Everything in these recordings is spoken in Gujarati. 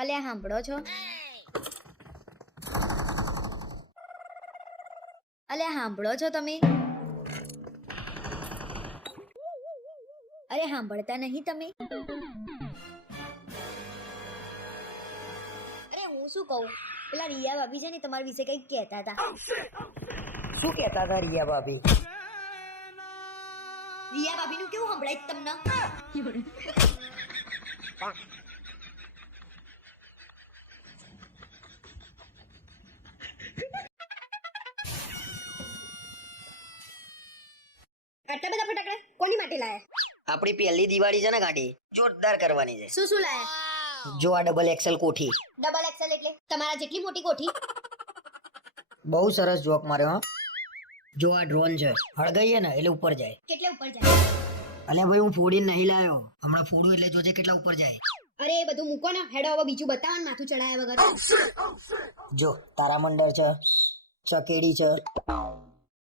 અલ્યા સાંભળો છો. અલ્યા સાંભળો છો તમે? અરે સાંભળતા નહીં તમે? અરે હું શું કહું? પેલા રિયા ભાભી છે ને તમારા વિશે કંઈક કહેતા હતા. શું કહેતા હતા રિયા ભાભી? રિયા ભાભીનું કેવું સંભળાય તમને? આટલા બધા ફટાકડા કોની માટે લાયા? આપણી પહેલી દિવાળી છે ને ગાડી જોરદાર કરવાની છે. શું શું લાયા? જો આ ડબલ એક્સેલ કોઠી. ડબલ એક્સેલ એટલે તમારા જેટલી મોટી કોઠી. બહુ સરસ જોક માર્યો હો. જો આ ડ્રોન છે હળગાઈએ ને એટલે ઉપર જાય. કેટલે ઉપર જાય? અલે ભાઈ હું ફોડીને નહીં લાયો. હમણાં ફોડું એટલે જોજે કેટલા ઉપર જાય. અરે એ બધું મૂકો ને હેડો હવે બીજું બતાવો માથું ચડાયા વગર. જો તારામંડળ છે ચકેડી છે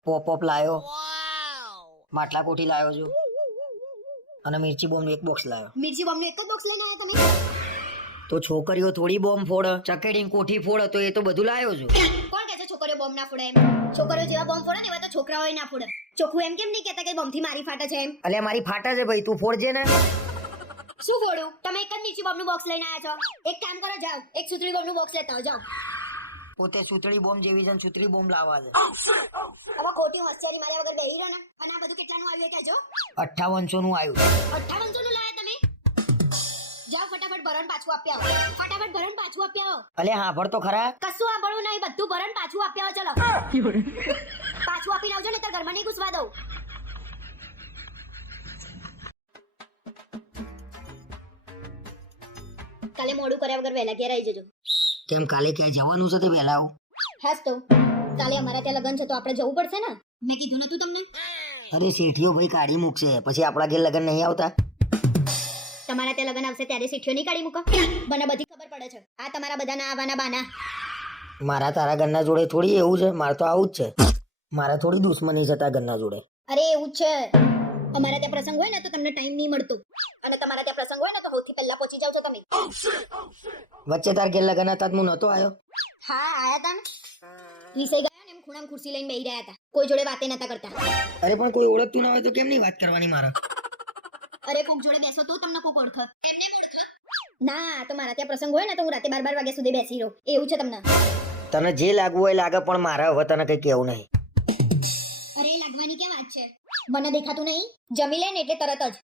પોપ પોપ લાયો. માટલા કોઠી લાવ્યો છું. અને મિર્ચી બોમ્બ એક બોક્સ લાવ્યો મિર્ચી બોમ્બ એક જ બોક્સ લઈને આવ્યા તમે? તો છોકરીઓ થોડી બોમ્બ ફોડે ચકેડી કોઠી ફોડે તો એ તો બધું લાયો છું. કોણ કહે છે છોકરીઓ બોમ્બ ના ફોડે એમ? છોકરીઓ જેવા બોમ્બ ફોડે ને એવા તો છોકરાઓ ના ફોડે. ચોખ્ખું એમ કેમ નહીં કહેતા કે બોમ્બથી મારી ફાટે છે એમ? અલે મારી ફાટા છે ભાઈ તું ફોડજે ને. શું ફોડું? તમે એક જ મિર્ચી બોમ્બનું બોક્સ લઈને આવ્યા છો. એક કામ કરો જાઓ. એક સુતળી બોમ્બનું બોક્સ લેતા જાઓ. પોતે સુતળી બોમ્બ જેવી છે સુતળી બોમ્બ લાવવા છે. હવે ખોટી હોશિયારી માર્યા વગર બેહી રહ્યો ને? અને આ બધું કેટલાનું આવ્યું કહેજો અઠ્ઠાવનસો નું આવ્યું. અઠ્ઠાવનસો નું લાયા તમે? જાઓ ફટાફટ ભરણ પાછું આપી આવો. ફટાફટ ભરણ પાછું આપી આવો. અલે હા ભર તો ખરા. કશું સાંભળવું નહીં બધું ભરણ પાછું આપી આવો ચલો. પાછું આપી આવજો ને તો ઘરમાં નહીં ઘૂસવા દઉં. કાલે મોડું કર્યા વગર વહેલા ઘેર આવી જજો. કેમ કાલે ક્યાંય જવાનું છે તે વહેલા આવું? હાસ તો. કાલે અમારા ત્યાં લગ્ન છે તો આપણે જવું પડશે ને? મેં કીધું નતું તમને? અરે શેઠિયો ભાઈ કાઢી મૂકશે. પછી આપણા ઘેર લગન નહીં આવતા? તમારા ત્યાં લગ્ન આવશે ત્યારે શેઠિયો નહીં કાઢી મૂકો? મને બધી ખબર પડે છે. આ તમારા બધાના આવવાના બાના. મારા તારા ઘરના જોડે થોડી એવું છે. મારે તો આવું જ છે. મારા થોડી દુશ્મની છે તારા ઘરના જોડે. અરે એવું જ છે. અમારા ત્યાં પ્રસંગ હોય ને તો તમને ટાઈમ નહીં મળતો. અને તમારા ત્યાં પ્રસંગ હોય ને તો સૌથી પહેલા પહોંચી જાવ છો તમે. વચ્ચે તાર ઘેર લગન હતા હું નતો આવ્યો હા આયા તા ને? રીસાઈ ગયા ને એમ ખૂણામાં ખુરશી લઈને બેહી રહ્યા હતા. કોઈ જોડે વાતે નતા કરતા. અરે પણ કોઈ ઓળખતું ના હોય તો કેમ નહીં વાત કરવાની મારા? અરે કોક જોડે બેસો તો તમને કોક ઓળખ. ના તો મારા ત્યાં પ્રસંગ હોય ને તો હું રાતે બાર બાર વાગ્યા સુધી બેસી રહું. એવું છે તમને? તને જે લાગવું હોય લાગે પણ મારે હવે તને કઈ કેવું નહીં. અરે લાગવાની કેમ વાત છે? મને દેખાતું નહીં? જમી લે ને એટલે તરત જ.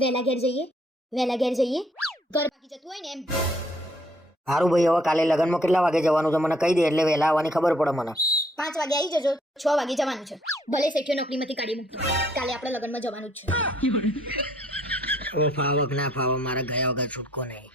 વહેલા ઘેર જઈએ. વહેલા ઘેર જઈએ. ઘર બાકી જતું હોય ને એમ. સારું ભાઈ હવે કાલે લગ્નમાં કેટલા વાગે જવાનું છે? મને કહી દે એટલે વહેલા આવવાની ખબર પડે મને. પાંચ વાગે આવી જજો. છ વાગે જવાનું છે. ભલે શેઠિયો નોકરીમાંથી કાઢી મૂકતો કાલે આપણે લગ્નમાં જવાનું જ છે. હવે ફાવક ના ફાવો મારા ગયા વગર છૂટકો નહીં.